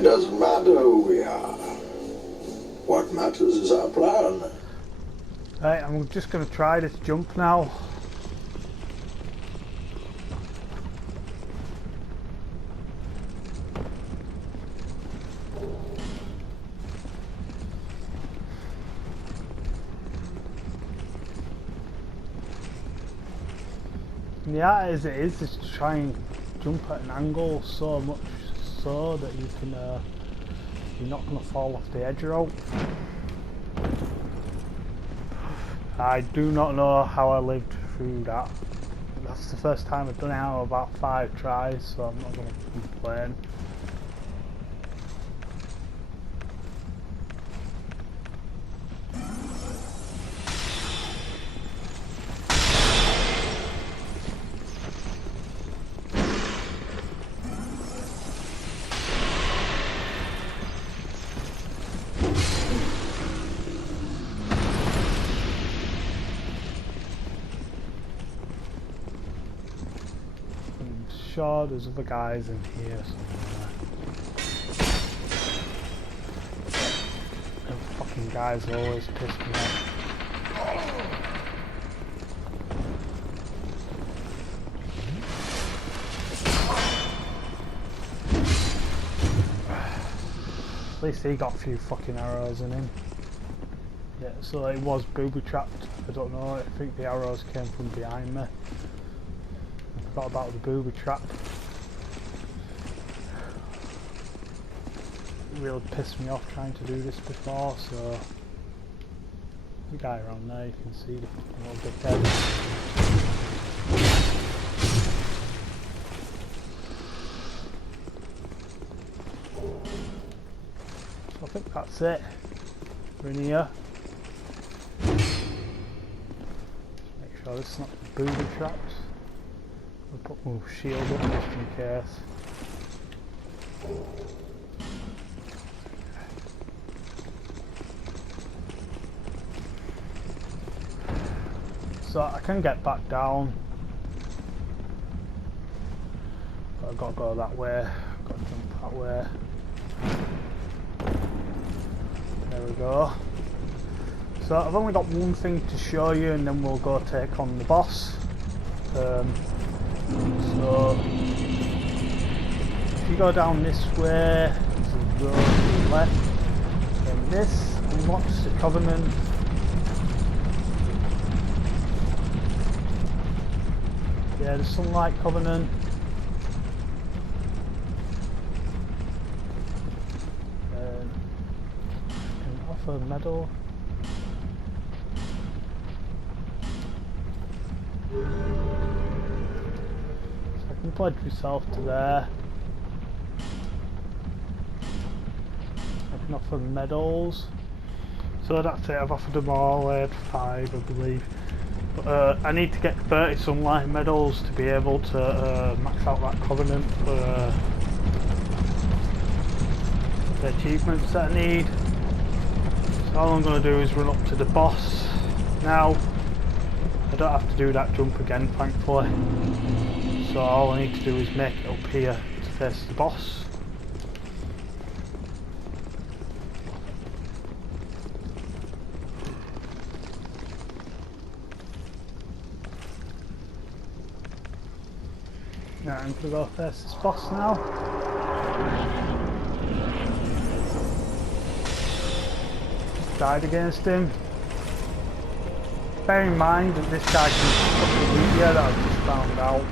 It doesn't matter who we are. What matters is our plan. Right, I'm just going to try this jump now. Yeah, as it is to try and jump at an angle so much so that you can, you're not going to fall off the edge rope. I do not know how I lived through that. That's the first time I've done it out of about 5 tries, so I'm not going to complain. Sure, there's other guys in here somewhere. The fucking guys always piss me off. At least he got a few fucking arrows in him. Yeah, so it was booby trapped. I don't know, I think the arrows came from behind me. Forgot about the booby trap. It really pissed me off trying to do this before, so the guy around there, you can see the little dickhead. So I think that's it. We're in here. Just make sure this is not booby traps. We'll put my shield up just in case. So I can get back down, but I've got to go that way. I've got to jump that way. There we go. So I've only got one thing to show you, and then we'll go take on the boss. So if you go down this way, there's a road to the left, and this unlocks the Covenant. Yeah, the Sunlight Covenant. Can offer a medal. You pledge yourself to there. I can offer medals. So that's it, I've offered them all. I had 5 I believe. But I need to get 30 Sunlight medals to be able to max out that Covenant for the achievements that I need. So all I'm going to do is run up to the boss now. I don't have to do that jump again, thankfully. So all I need to do is make it up here to face the boss. Now I'm going to go face this boss now. Died against him. Bear in mind that this guy can fucking beat you, that I've just found out.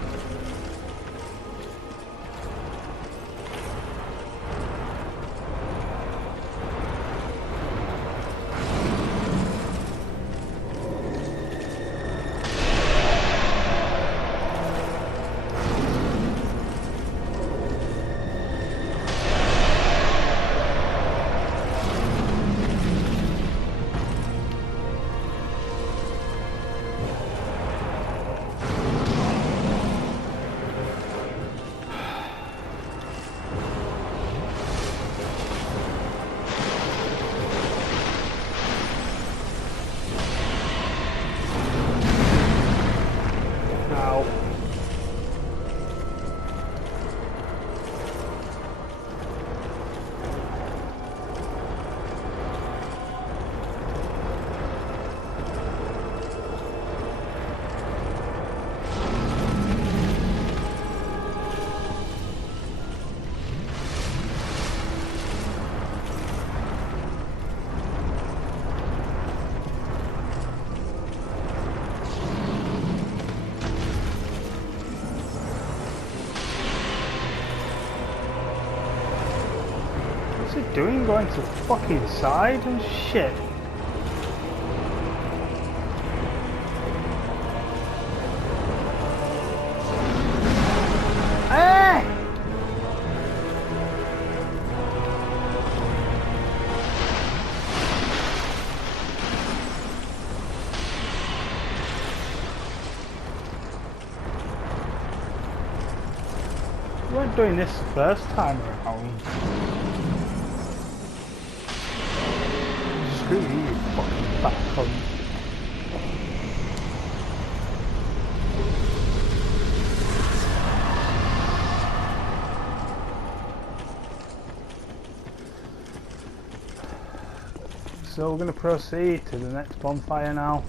it doing going to the fucking side and shit? Ah! We weren't doing this the first time around. Screw you, you fucking fat cunt. So we're going to proceed to the next bonfire now.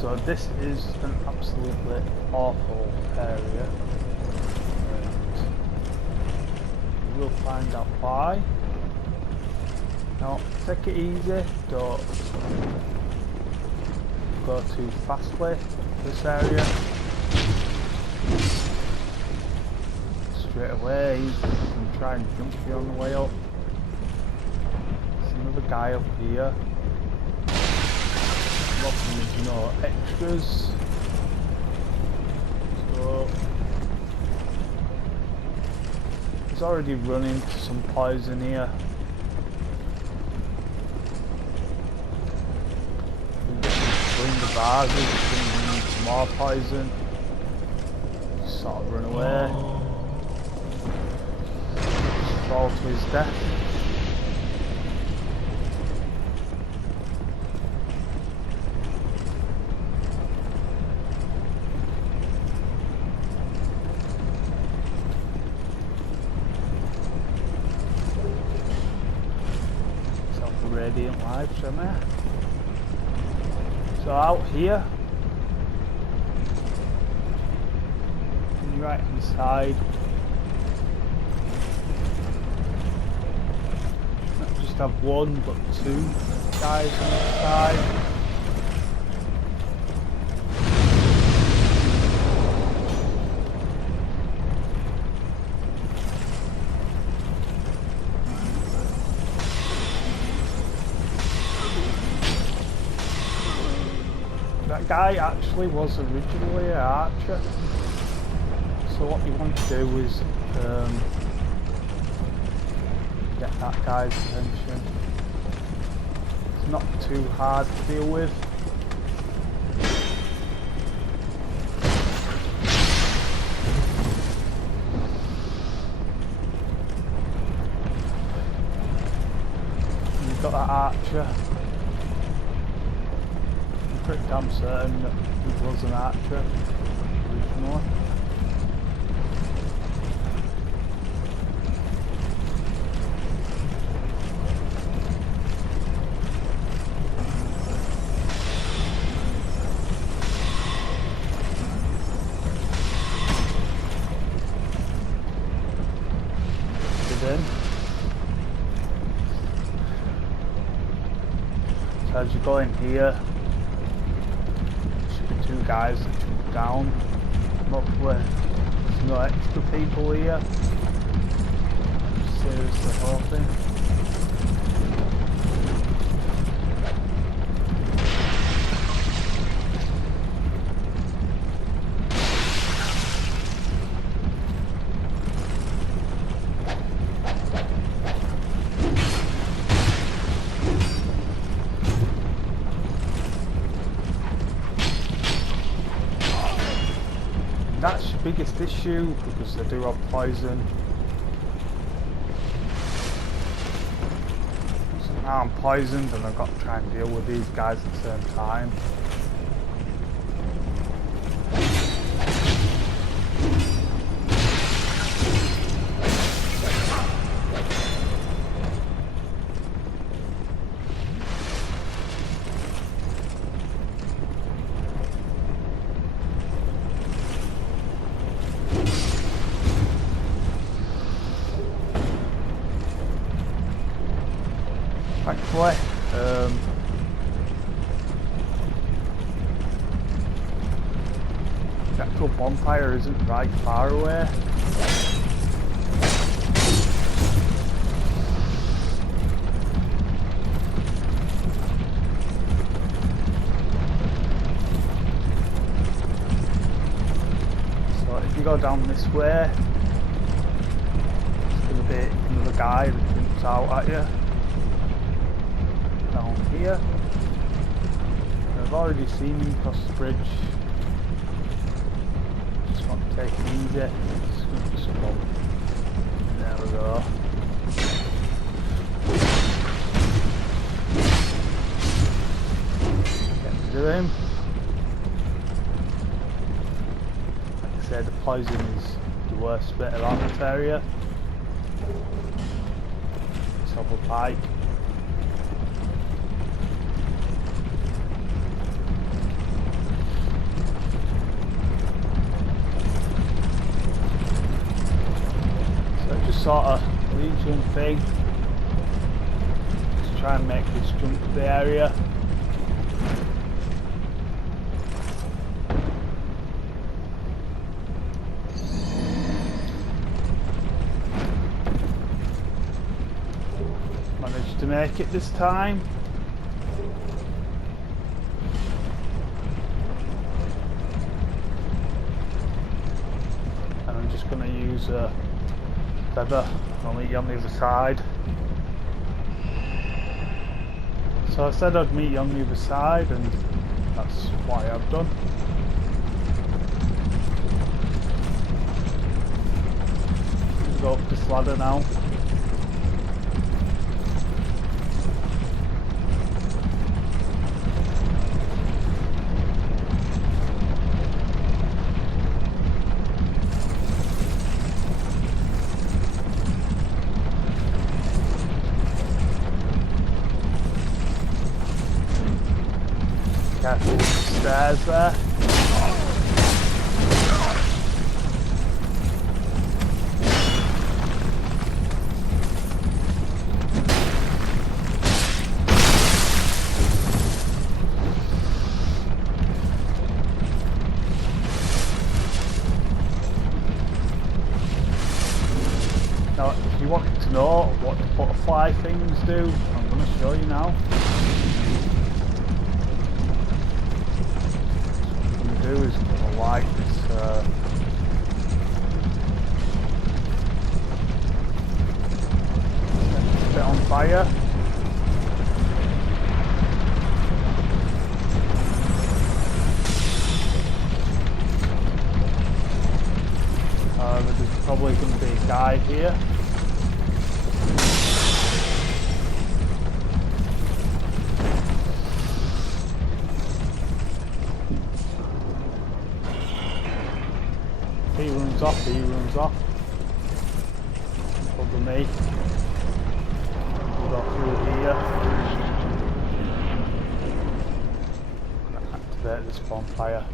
So this is an absolutely awful area, and we'll find out why. Now, take it easy, don't go too fastly this area. Straight away, you can try and jump you on the way up. There's another guy up here. There's no extras, so he's already run into some poison here. Between the bars, he's going to run into more poison. Sort of run away. Fall to his death. Radiant life somewhere. So out here, on the right hand side, not just have one but two guys on the side. That guy actually was originally an archer, so what you want to do is get that guy's attention. It's not too hard to deal with. You've got that archer. Pretty damn certain that he was an archer originally. Then, so as you go in here, two guys that jump down. Hopefully there's no extra people here. I'm seriously hoping. That's your biggest issue because they do have poison. So now I'm poisoned and I've got to try and deal with these guys at the same time. thankfully. The actual bonfire isn't right far away. So if you go down this way, there's going to be another guy that jumps out at you. Down here. I've already seen him cross the bridge. Just want to take it easy. Just going to spot. There we go. Get to him. Like I said, the poison is the worst bit about this area. Let's have a pike. Sort of Legion thing. Just try and make this jump to the area. Managed to make it this time. And I'm just going to use a feather. I'll meet you on the other side. So I said I'd meet you on the other side, and that's what I have done. Just go up this ladder now. Careful with the stairs there. Now, if you wanted to know what the butterfly things do, I'm going to show you now. Is going to light this bit on fire. There's probably going to be a guy here. He runs off. Probably me. We'll go through here. I'm going to activate this bonfire.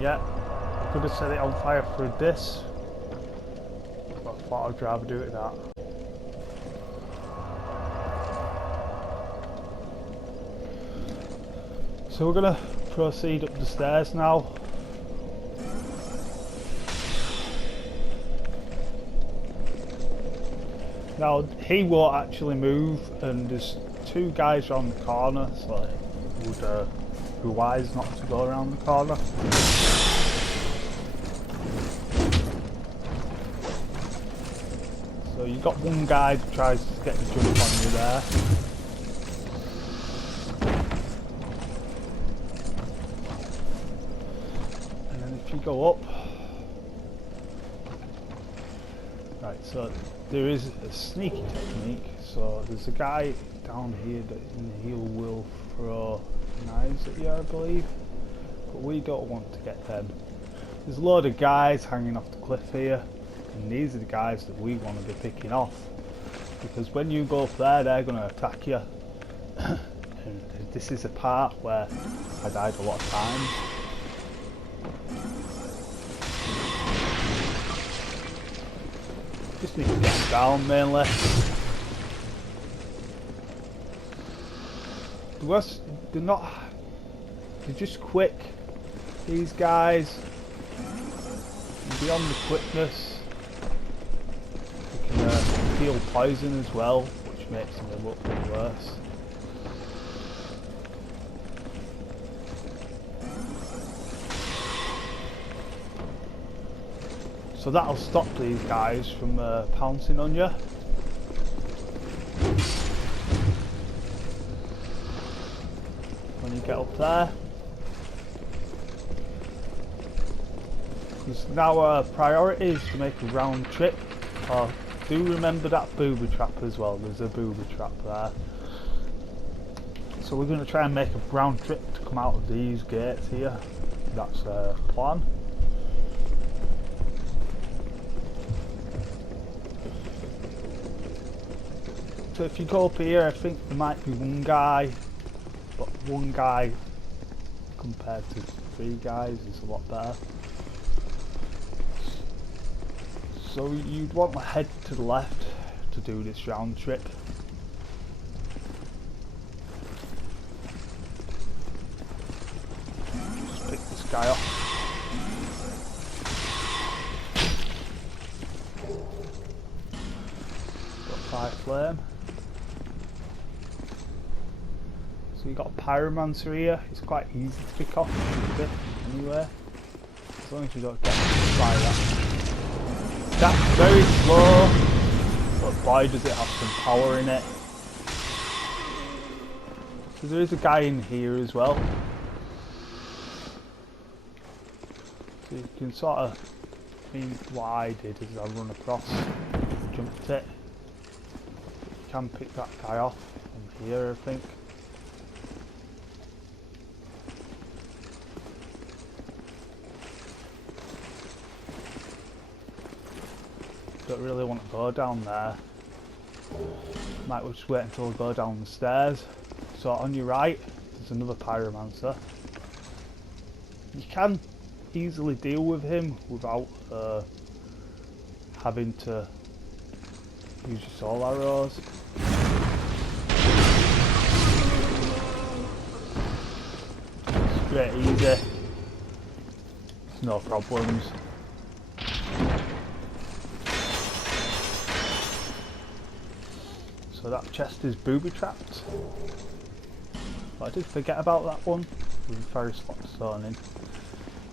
Yeah, I could have set it on fire through this, but I thought I'd rather do it that. So we're going to proceed up the stairs now. Now he won't actually move, and there's two guys around the corner, so it would be wise not to go around the corner. So you got one guy that tries to get the jump on you there. If you go up, right, so there is a sneaky technique. So there's a guy down here that he will throw knives at you, I believe, but we don't want to get them. There's a load of guys hanging off the cliff here, and these are the guys that we want to be picking off, because when you go up there, they're going to attack you. And this is a part where I died a lot of times. Just need to get them down mainly. They're not. They're just quick. These guys. And beyond the quickness, they can feel poison as well, which makes them a little bit worse. So that'll stop these guys from pouncing on you. When you get up there. Because now our priority is to make a round trip. Do remember that booby trap as well. There's a booby trap there. So we're going to try and make a round trip to come out of these gates here. That's the plan. So if you go up here, I think there might be one guy, but one guy compared to 3 guys is a lot better. So you'd want to head to the left to do this round trip. Just pick this guy up. Got fire flame. So you got a pyromancer here. It's quite easy to pick off a bit anyway, as long as you don't get by that. That's very slow, but boy does it have some power in it. So there is a guy in here as well. So you can sort of, what I did is I run across, jumped it. You can pick that guy off from here, I think. Don't really want to go down there. Might just wait until we go down the stairs. So on your right, there's another pyromancer. You can easily deal with him without having to use your soul arrows. It's pretty easy. There's no problems. So that chest is booby trapped. But I did forget about that one with the Ferrous Lockstone in.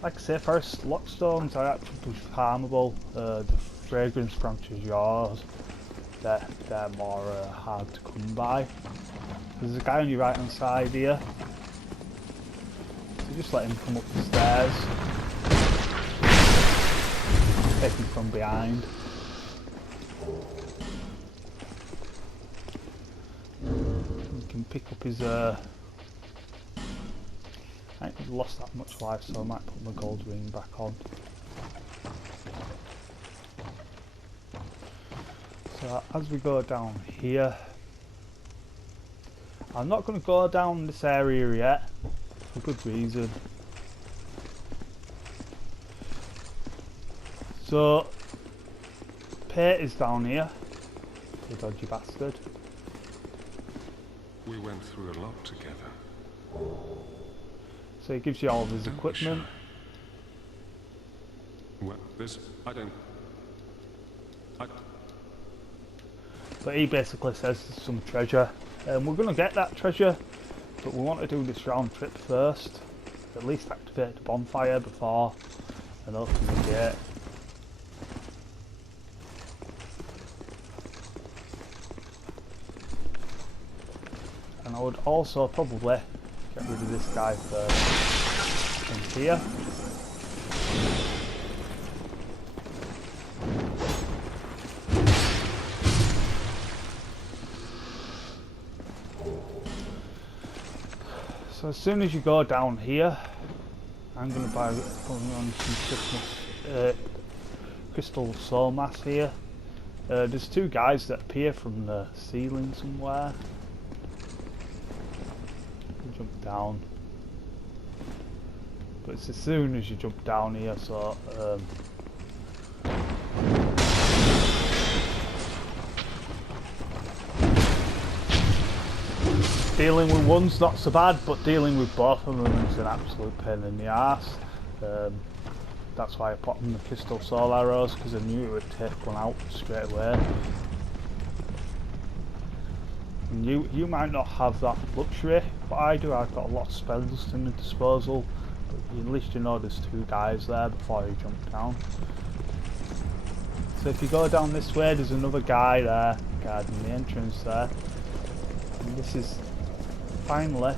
Like I say, Ferrous Lockstones are actually farmable. The Fragrance Branch is yours. They're more hard to come by. There's a guy on your right hand side here. So just let him come up the stairs. Take him from behind. Pick up his I think he's lost that much life, so I might put my gold ring back on. So as we go down here, I'm not going to go down this area yet for good reason. So Pate is down here, the dodgy bastard. We went through a lot together. So he gives you all of his equipment. Well, this But he basically says there's some treasure. We're going to get that treasure, but we want to do this round trip first. At least activate the bonfire before and open the gate. And I would also probably get rid of this guy first. In here. So as soon as you go down here, I'm going to put on some crystal soul mass here. There's 2 guys that appear from the ceiling somewhere. Jump down, but it's as soon as you jump down here, so Dealing with one's not so bad, but dealing with both of them is an absolute pain in the arse. That's why I put on the pistol soul arrows, because I knew it would take one out straight away. And you might not have that luxury, but I do. I've got a lot of spells to my disposal. But at least you know there's two guys there before you jump down. So if you go down this way, there's another guy there guarding the entrance there. And this is finally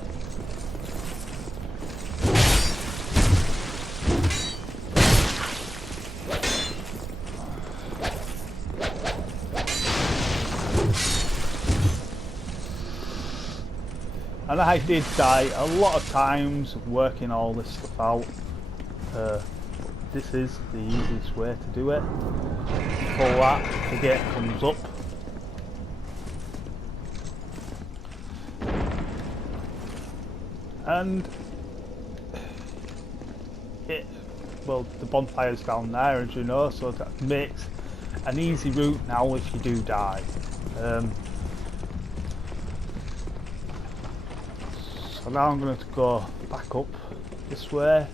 and I did die a lot of times working all this stuff out. This is the easiest way to do it. Pull that, the gate comes up. And well, the bonfire's down there, as you know, so that makes an easy route now if you do die. So now I'm going to go back up this way.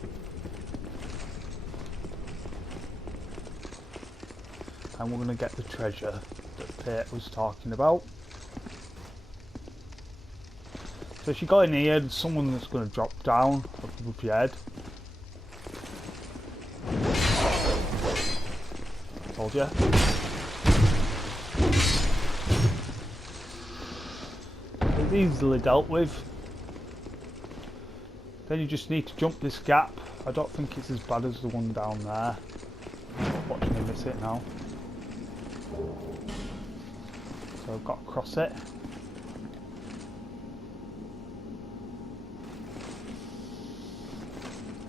And we're going to get the treasure that Pate was talking about. So if you go in here, there's someone that's going to drop down above your head. Told you. It's easily dealt with. Then you just need to jump this gap. I don't think it's as bad as the one down there. Watch me miss it now. So I've got to cross it.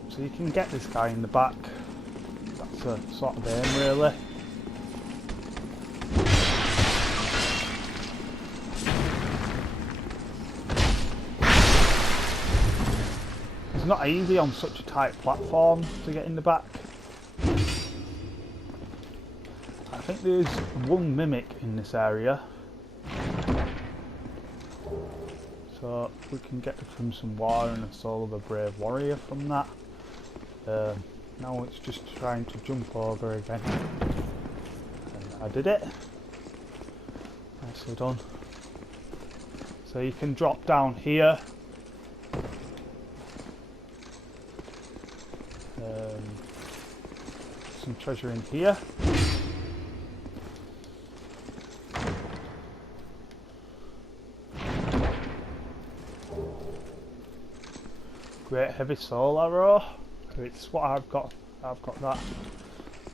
So you can get this guy in the back. That's a sort of aim really. It's not easy on such a tight platform to get in the back. I think there's one mimic in this area. So we can get the Crimson War and a Soul of a Brave Warrior from that. Now it's just trying to jump over again. And I did it. Nicely done. So you can drop down here. Some treasure in here. Great heavy soul arrow. It's what I've got that.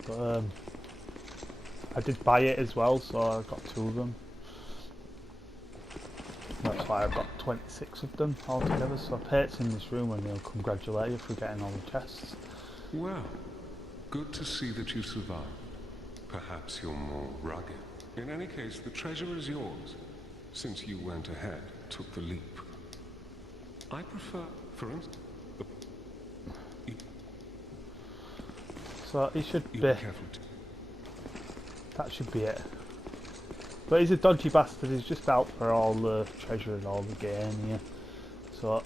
But I did buy it as well, so I got 2 of them. That's why I've got 26 of them altogether. So Pate's in this room and he'll congratulate you for getting all the chests. Well, good to see that you survived. Perhaps you're more rugged. In any case, the treasure is yours, since you went ahead, took the leap. I prefer, for instance, so it should be. That should be it. But he's a dodgy bastard. He's just out for all the treasure and all the gain here. So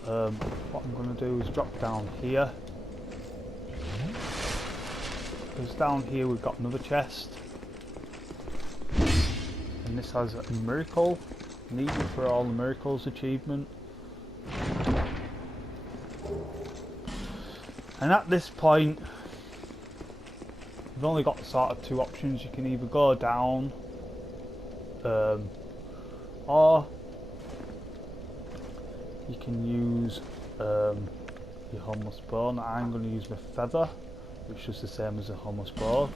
what I'm going to do is drop down here. Because down here we've got another chest. And this has a miracle needed for all the miracles achievement. And at this point, you've only got sort of 2 options. You can either go down, or you can use your homeless bow. Now I'm going to use my feather, which is the same as a homeless bow.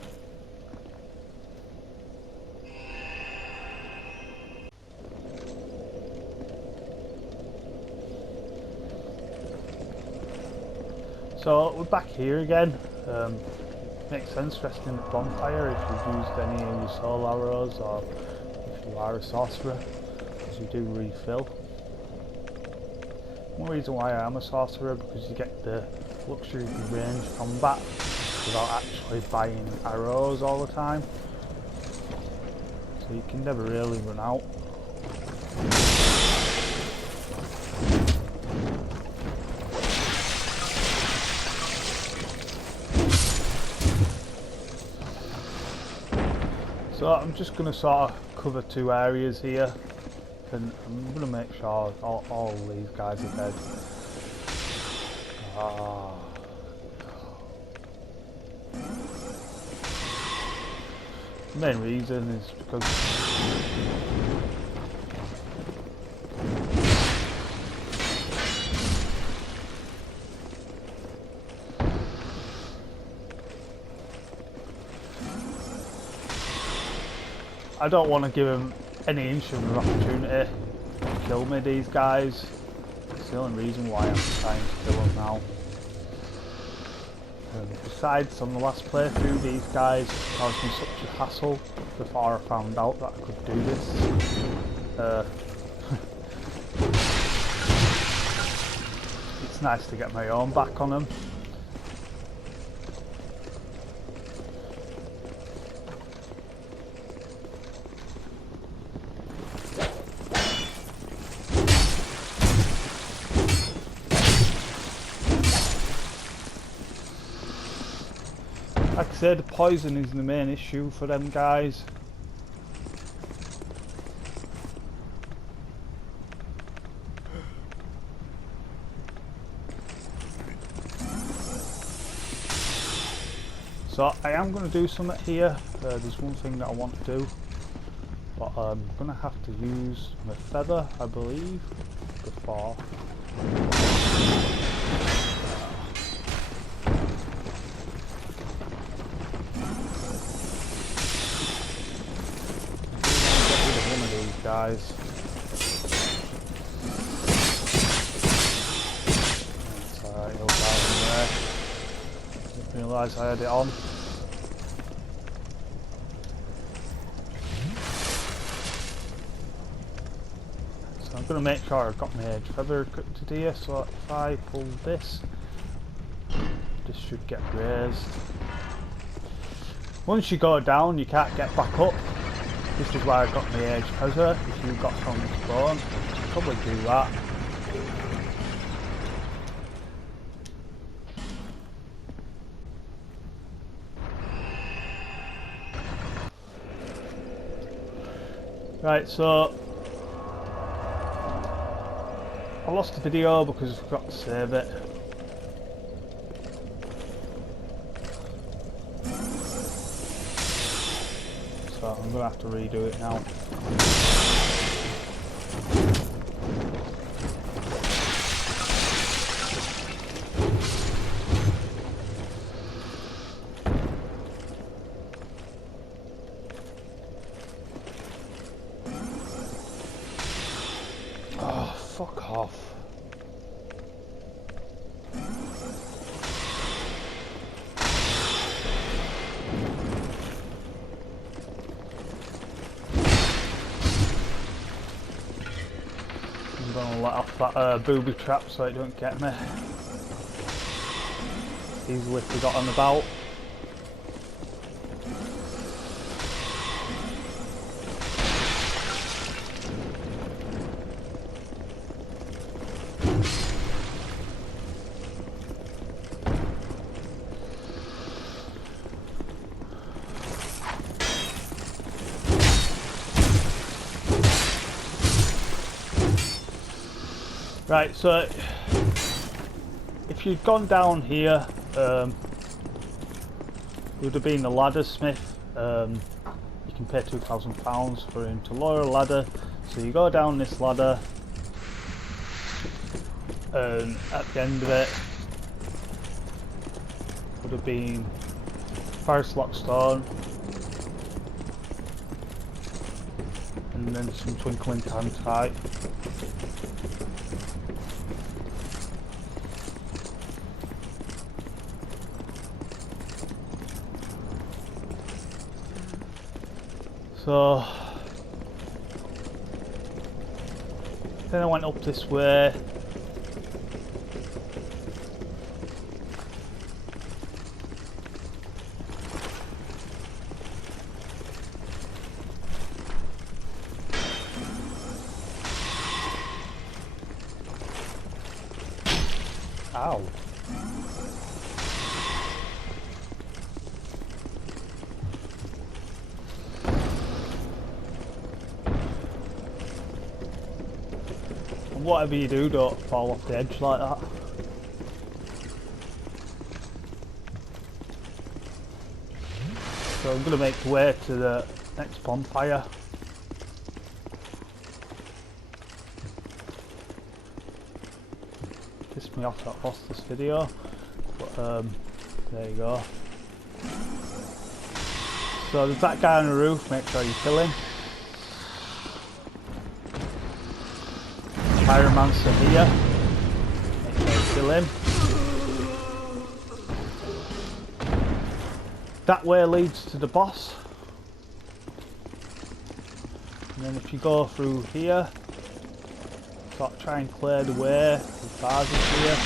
So we're back here again. Makes sense resting at the bonfire if you've used any of your soul arrows or if you are a sorcerer, because you do refill. One reason why I am a sorcerer, because you get the luxury of range combat without actually buying arrows all the time. So you can never really run out. So I'm just going to sort of cover 2 areas here, and I'm going to make sure all these guys are dead. The main reason is because I don't want to give them any inch of an opportunity to kill me, these guys. It's the only reason why I'm trying to kill them now. Besides, on the last playthrough, these guys caused me such a hassle before I found out that I could do this. It's nice to get my own back on them. Like I said, the poison is the main issue for them guys. So I am going to do something here. There's one thing that I want to do, but I'm going to have to use my feather, I believe, before. Guys, that's alright, he'll die in there. Didn't realise I had it on. So I'm going to make sure I've got my edge feather equipped here, so if I pull this, this should get raised. Once you go down, you can't get back up. This is why I got my edge feather. If you've got some spawn, probably do that. Right, so I lost the video because I forgot to save it. So I'm going to have to redo it now. Oh, fuck off. I'm gonna let off that booby trap so it don't get me. Easily forgotten about. Right, so if you'd gone down here, it would have been the ladder smith. You can pay £2,000 for him to lower a ladder. So you go down this ladder, and at the end of it would have been Forest Lock Stone, and then some Twinkling Tantite. So then I went up this way. Ow. And whatever you do, don't fall off the edge like that. So I'm going to make the way to the next bonfire. Pissed me off that I lost this video, but there you go. So there's that guy on the roof, make sure you kill him. Pyromancer here, make sure you kill him. That way leads to the boss. And then if you go through here, sort of try and clear the way with vases here.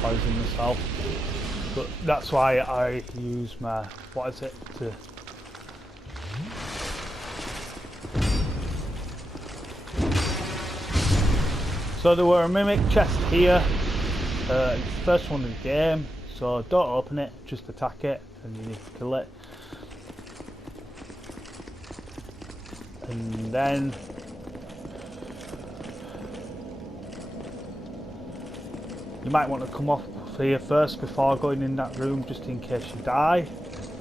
Poison myself, but that's why I use my, what is it, to so there were a mimic chest here. It's the first one in the game, so don't open it, just attack it and you need to kill it. And then you might want to come off here first before going in that room, just in case you die.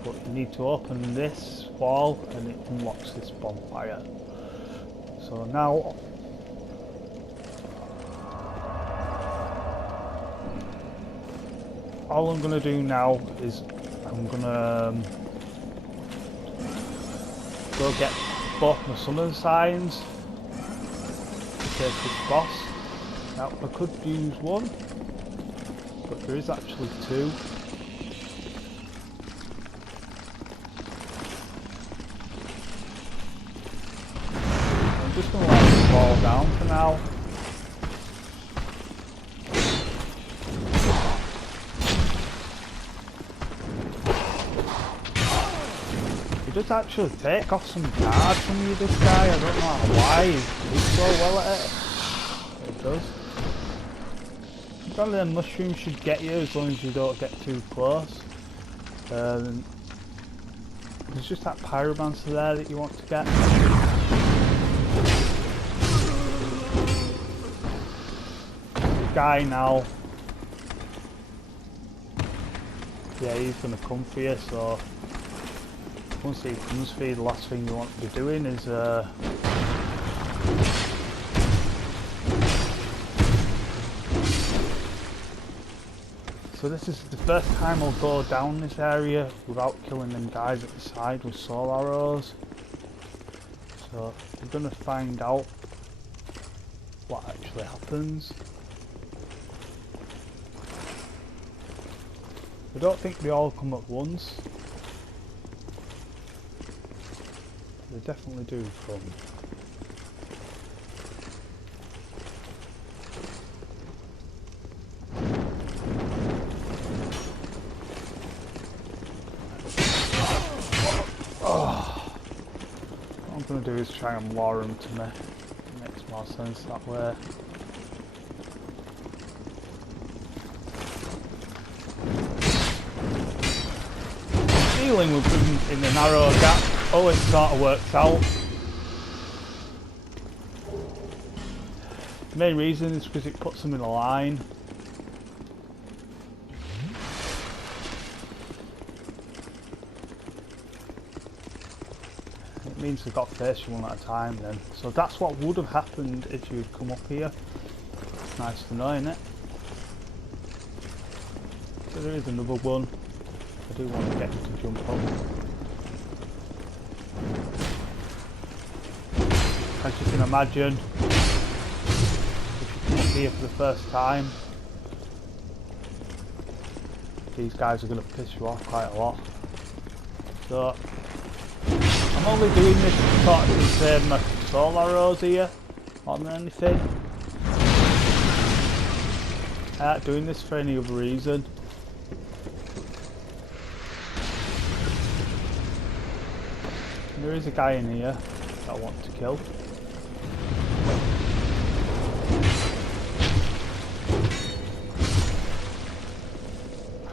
But you need to open this wall and it unlocks this bonfire. So now all I'm going to do now is I'm going to go get both my summon signs to take this boss. Now I could use one, but there is actually two. I'm just going to let it fall down for now. He does actually take off some cards from you, this guy. I don't know why he's so well at it. It does. Apparently the mushroom should get you as long as you don't get too close. There's just that pyromancer there that you want to get. The guy now, yeah, he's going to come for you, so once he comes for you, the last thing you want to be doing is so this is the first time I'll go down this area without killing them guys at the side with soul arrows. So we're going to find out what actually happens. I don't think they all come at once. They definitely do come. What I'm going to do is try and lure them to me. It makes more sense that way. Dealing with them in the narrow gap always sort of works out. The main reason is because it puts them in a line. It means they've got to face you one at a time then. So that's what would have happened if you'd come up here. It's nice to know, isn't it? So there is another one. I do want to get him to jump up. As you can imagine, if you come up here for the first time, these guys are going to piss you off quite a lot. So I'm only doing this to sort of save my soul arrows here more than anything. I'm not doing this for any other reason. There is a guy in here that I want to kill.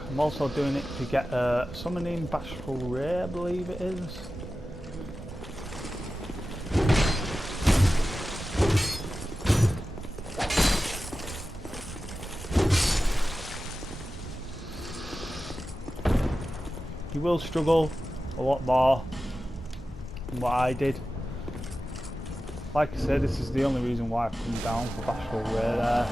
I'm also doing it to get summoning Bashful Ray, I believe it is. You will struggle a lot more than what I did. Like I said, this is the only reason why I've come down for Bashful Ray there.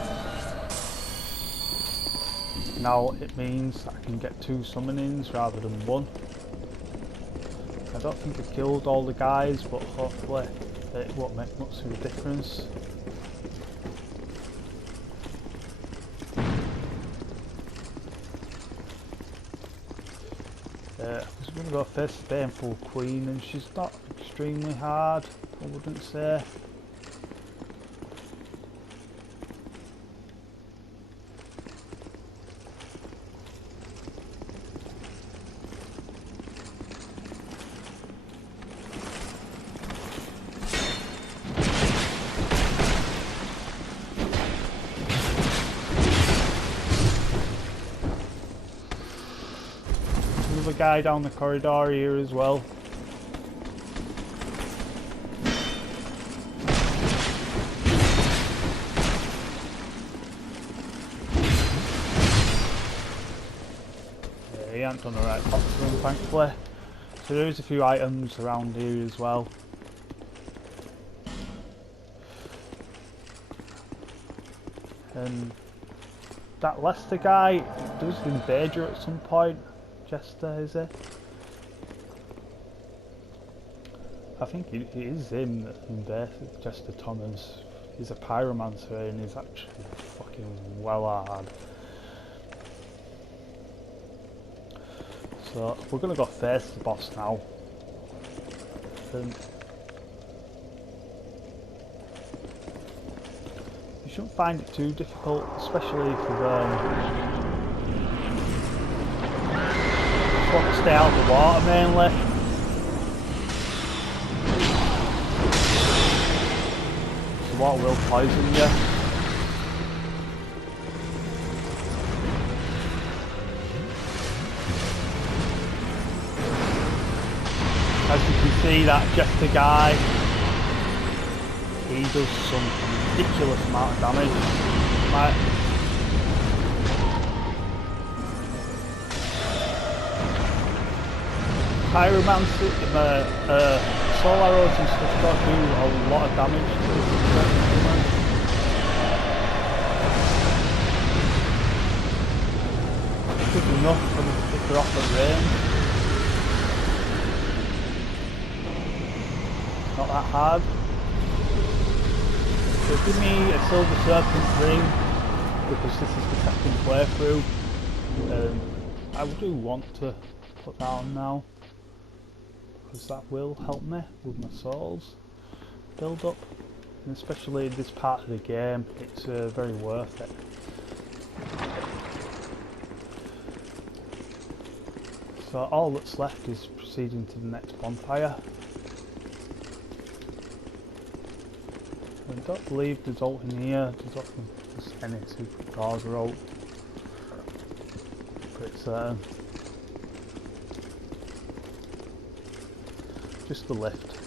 Now it means I can get 2 summonings rather than 1. I don't think I killed all the guys, but hopefully it won't make much of a difference. I was going to go face the Baneful Queen, and she's not extremely hard, I wouldn't say. Another guy down the corridor here as well. Yeah, he ain't done the right box for him, thankfully. So there is a few items around here as well. And that Lester guy does invade you at some point. Jester, is it? I think it is him that invaded Jester Thomas. He's a pyromancer and he's actually fucking well hard. So we're gonna go face the boss now. You shouldn't find it too difficult, especially if you've want to stay out of the water mainly. The water will poison you. As you can see, that Jester guy, he does some ridiculous amount of damage. Pyromancy, soul arrows and stuff don't do a lot of damage to the instrument. Good enough for them to pick her off at range. Not that hard. So give me a Silver Serpent ring, because this is the second playthrough. I do want to put that on now, because that will help me with my souls build up, and especially in this part of the game it's very worth it. So all that's left is proceeding to the next bonfire. I don't believe there's ult in here, there's not any super cars or ult. Pretty certain. Just the lift.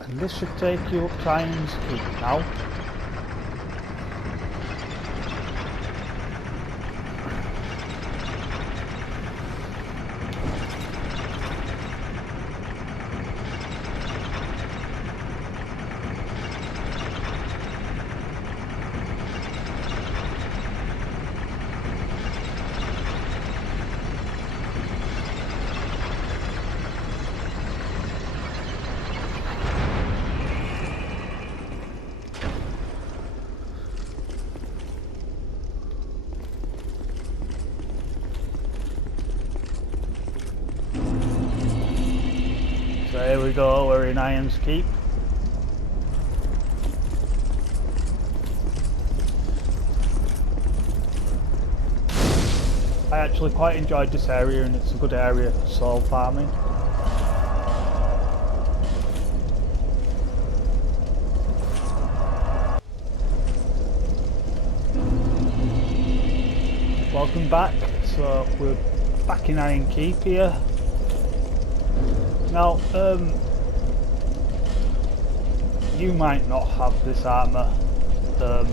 And this should take you up Times Peak now. Here we go, we're in Iron's Keep. I actually quite enjoyed this area, and it's a good area for soul farming. Welcome back. So we're back in Iron Keep here. Now, you might not have this armour, but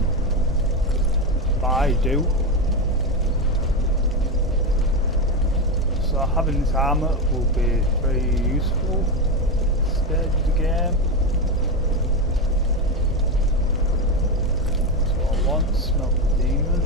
I do. So having this armour will be very useful at this stage of the game. So I want to smelt the demon.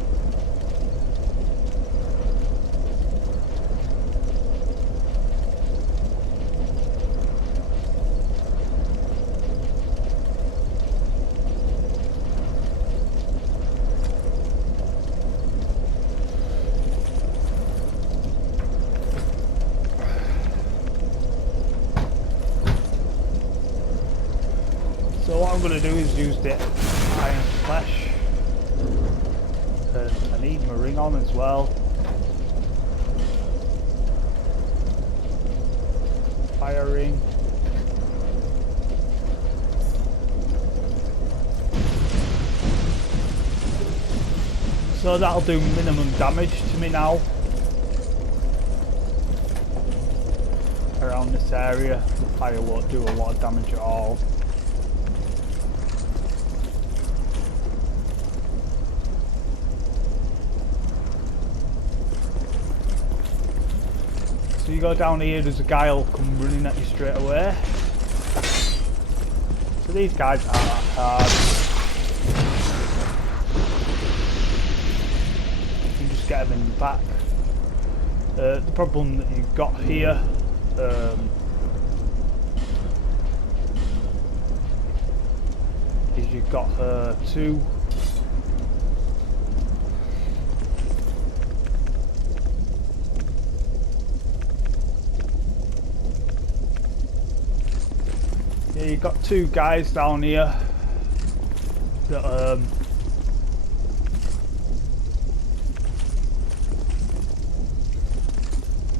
So what I'm going to do is use the iron flesh. I need my ring on as well. Fire ring. So that'll do minimum damage to me now. Around this area, the fire won't do a lot of damage at all. So you go down here, there's a guy who'll come running at you straight away. So these guys aren't that hard. You can just get them in the back. The problem that you've got here is you've got two you've got two guys down here that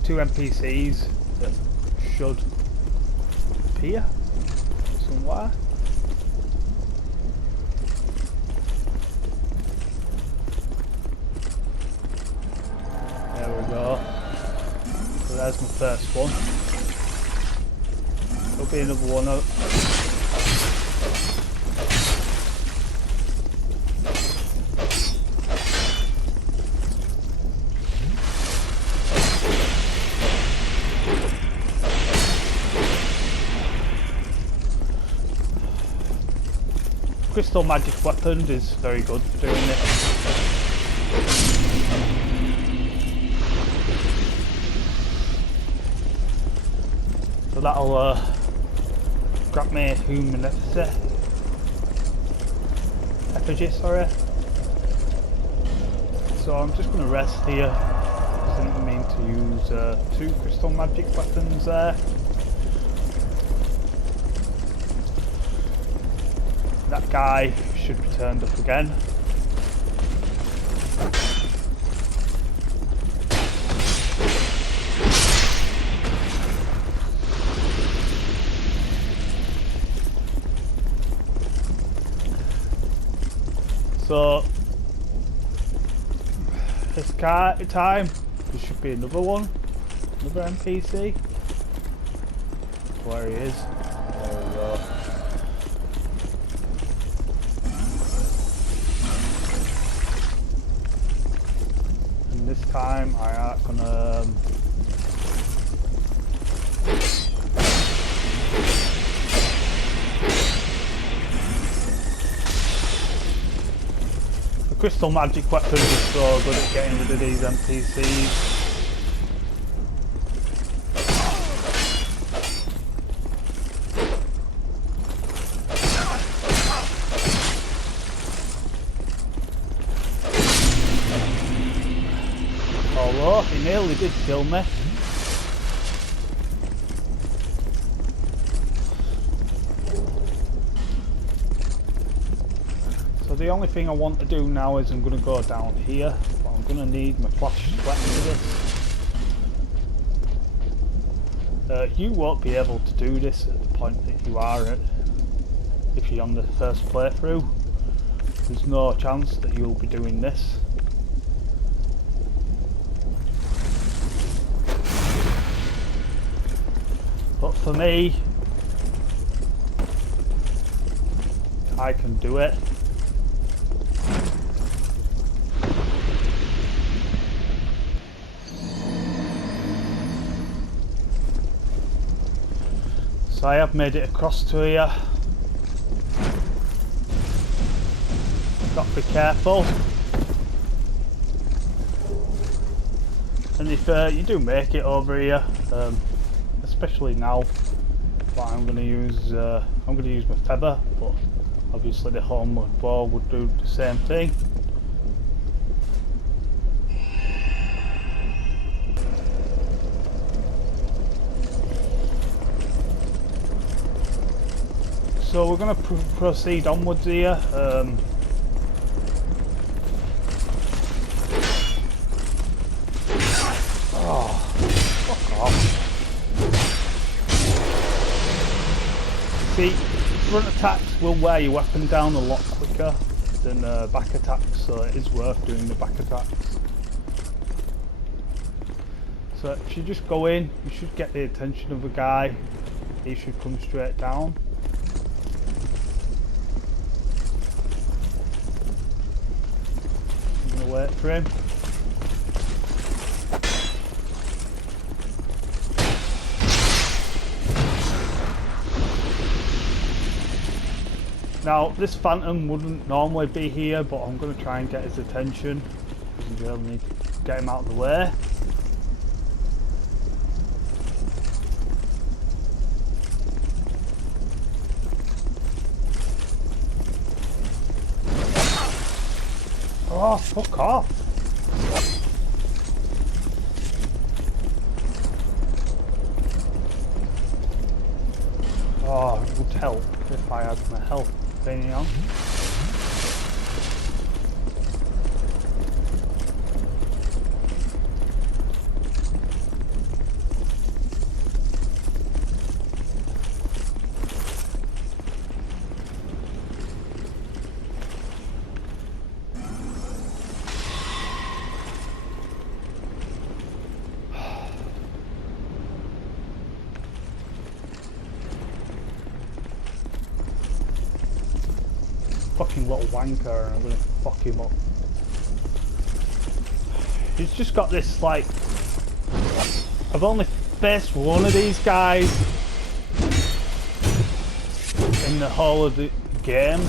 two NPCs that should appear somewhere. There we go. So there's my first one. There'll be another one out. Crystal magic weapon is very good for doing it. So that'll grab me a human effigy, sorry. So I'm just going to rest here. I didn't mean to use two crystal magic weapons there. That guy should be turned up again. So this time there should be another one, another NPC. Where he is. There we go. And this time I am gonna crystal magic weapons are so good at getting rid of these NPCs. Although he nearly did kill me. So the only thing I want to do now is I'm going to go down here, but I'm going to need my flash sweat for this. You won't be able to do this at the point that you are at if you're on the first playthrough. There's no chance that you'll be doing this. But for me, I can do it. So I have made it across to here. Got to be careful. And if you do make it over here, especially now, what I'm going to use, my feather, but obviously the homeward bow would do the same thing. So we're going to proceed onwards here. See, front attacks will wear your weapon down a lot quicker than back attacks, so it is worth doing the back attacks. So if you just go in, you should get the attention of a guy. He should come straight down. I'm going to wait for him. Now, this Phantom wouldn't normally be here, but I'm going to try and get his attention. We really need to get him out of the way. Oh, fuck off! Oh, it would help if I had my health thing on. Fucking little wanker, and I'm gonna fuck him up. He's just got this, like, I've only faced one of these guys in the whole of the game.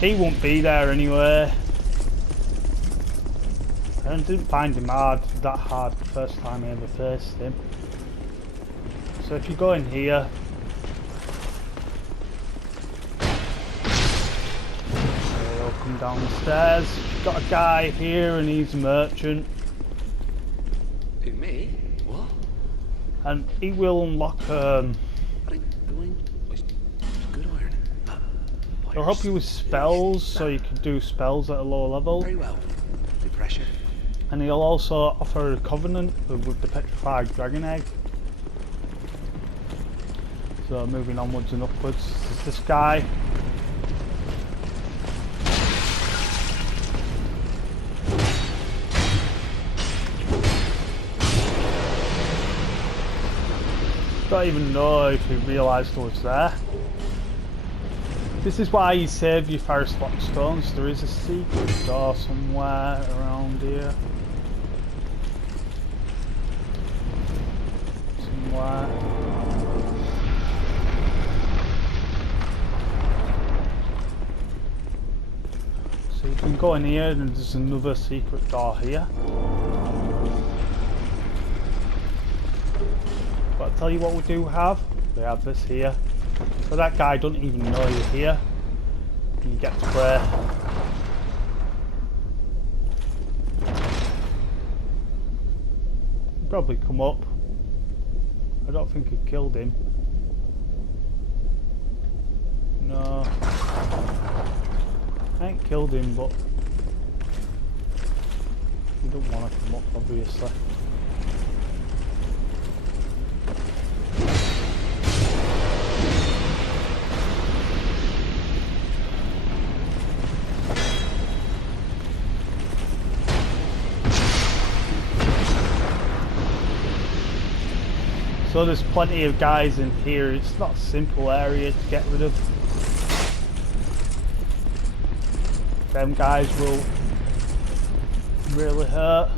He won't be there anyway. I didn't find him that hard the first time I ever faced him. So if you go in here, he'll come down the stairs. You've got a guy here and he's a merchant. Who, me? What? And he will unlock he'll help you with spells, so you can do spells at a lower level. Very well. The pressure. And he'll also offer a covenant with the petrified dragon egg. So moving onwards and upwards, there's this guy. Don't even know if he realised I was there. This is why you save your Forest Lock stones. There is a secret door somewhere around here. Somewhere. So you can go in here and there's another secret door here. tell you what we do have. We have this here. So that guy doesn't even know you're here. You get to where he'll probably come up. I don't think he killed him. No. I ain't killed him, but you don't want to come up, obviously. So there's plenty of guys in here. It's not a simple area to get rid of. Them guys will really hurt.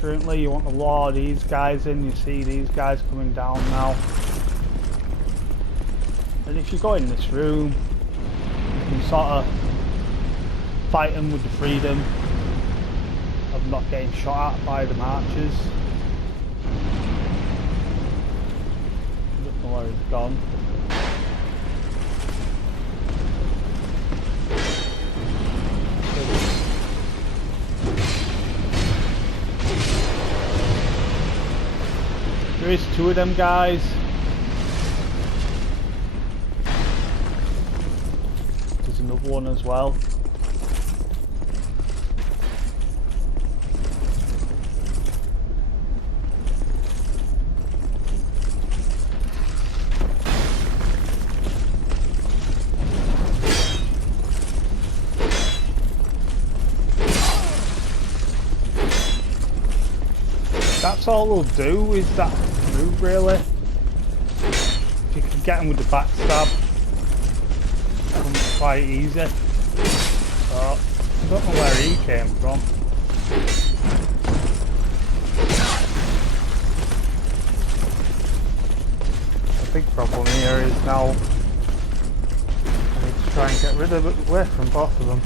Currently you want to lure these guys in. You see these guys coming down now. And if you go in this room, you can sort of fight them with the freedom of not getting shot at by the marchers. I don't know where he's gone. There is two of them guys. There's another one as well. That's all they'll do, is that move really. If you can get them with the backstab, it's quite easy. So, I don't know where he came from. The big problem here is now I need to try and get rid of it, away from both of them.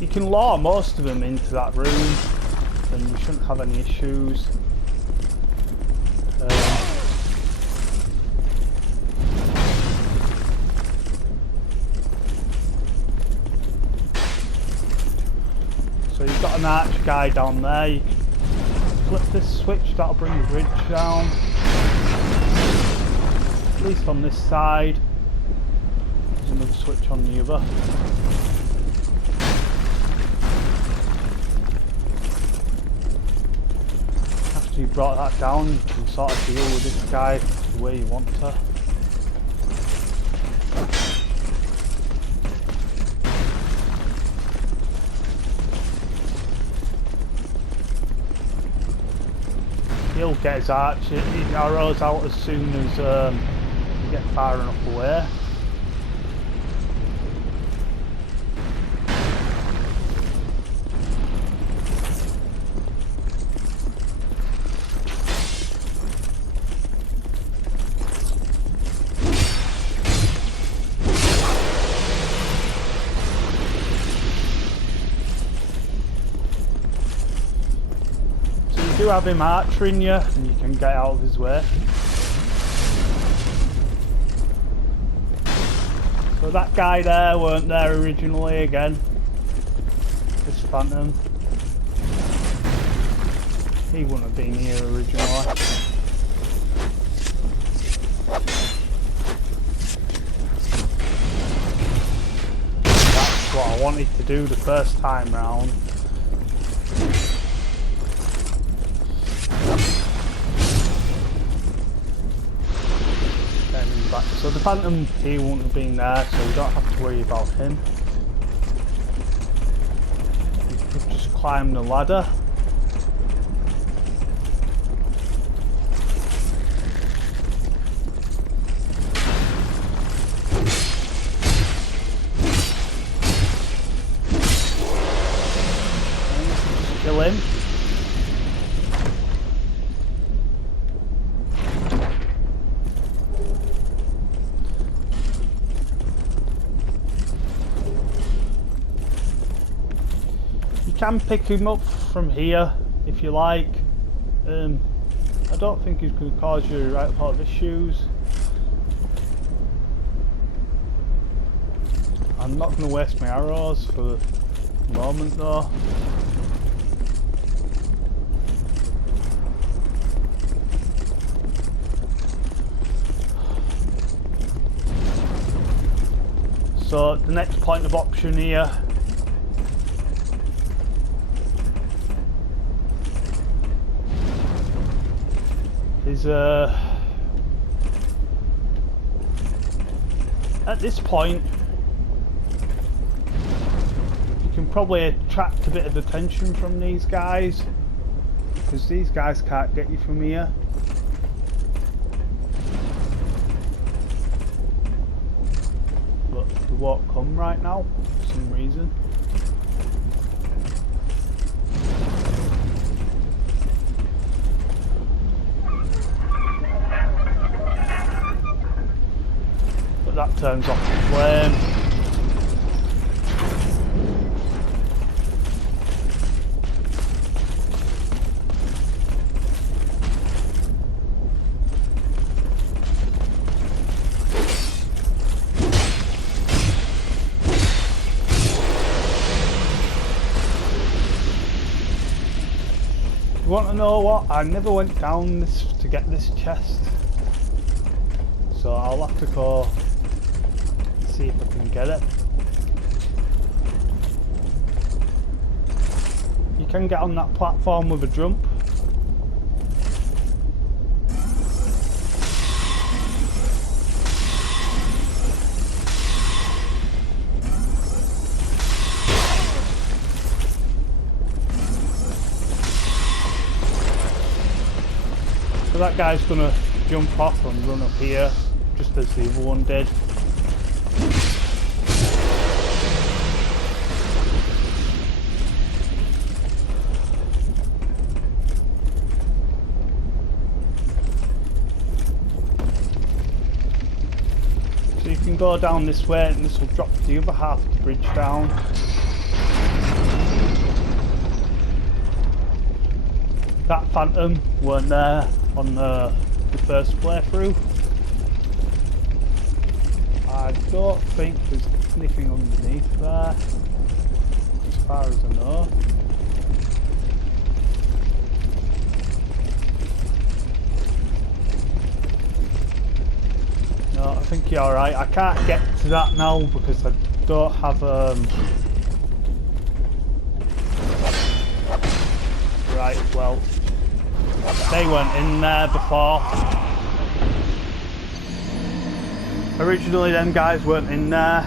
You can lure most of them into that room, and you shouldn't have any issues. So you've got an arch guy down there. You can flip this switch, that'll bring the bridge down. At least on this side. There's another switch on the other. You brought that down, you can sort of deal with this guy the way you want to. He'll get his arrows out as soon as you get far enough away. You do have him archering you, and you can get out of his way. So that guy there weren't there originally again. This Phantom. He wouldn't have been here originally. That's what I wanted to do the first time round. So the Phantom, he wouldn't have been there, so you don't have to worry about him. You could just climb climb the ladder. Kill him. You can pick him up from here if you like. I don't think he's going to cause you a right lot of issues. I'm not going to waste my arrows for the moment though. So the next point of option here is at this point you can probably attract a bit of attention from these guys, because these guys can't get you from here. But they won't come right now for some reason. But that turns off the flame. You want to know what? I never went down this to get this chest, so I'll have to go see if I can get it. You can get on that platform with a jump. So that guy's gonna jump off and run up here, just as the other one did. So you can go down this way and this will drop the other half of the bridge down. That phantom weren't there on the first playthrough. I don't think there's anything underneath there, as far as I know. No, I think you're alright. I can't get to that now because I don't have Right, well, they weren't in there before. Originally them guys weren't in there.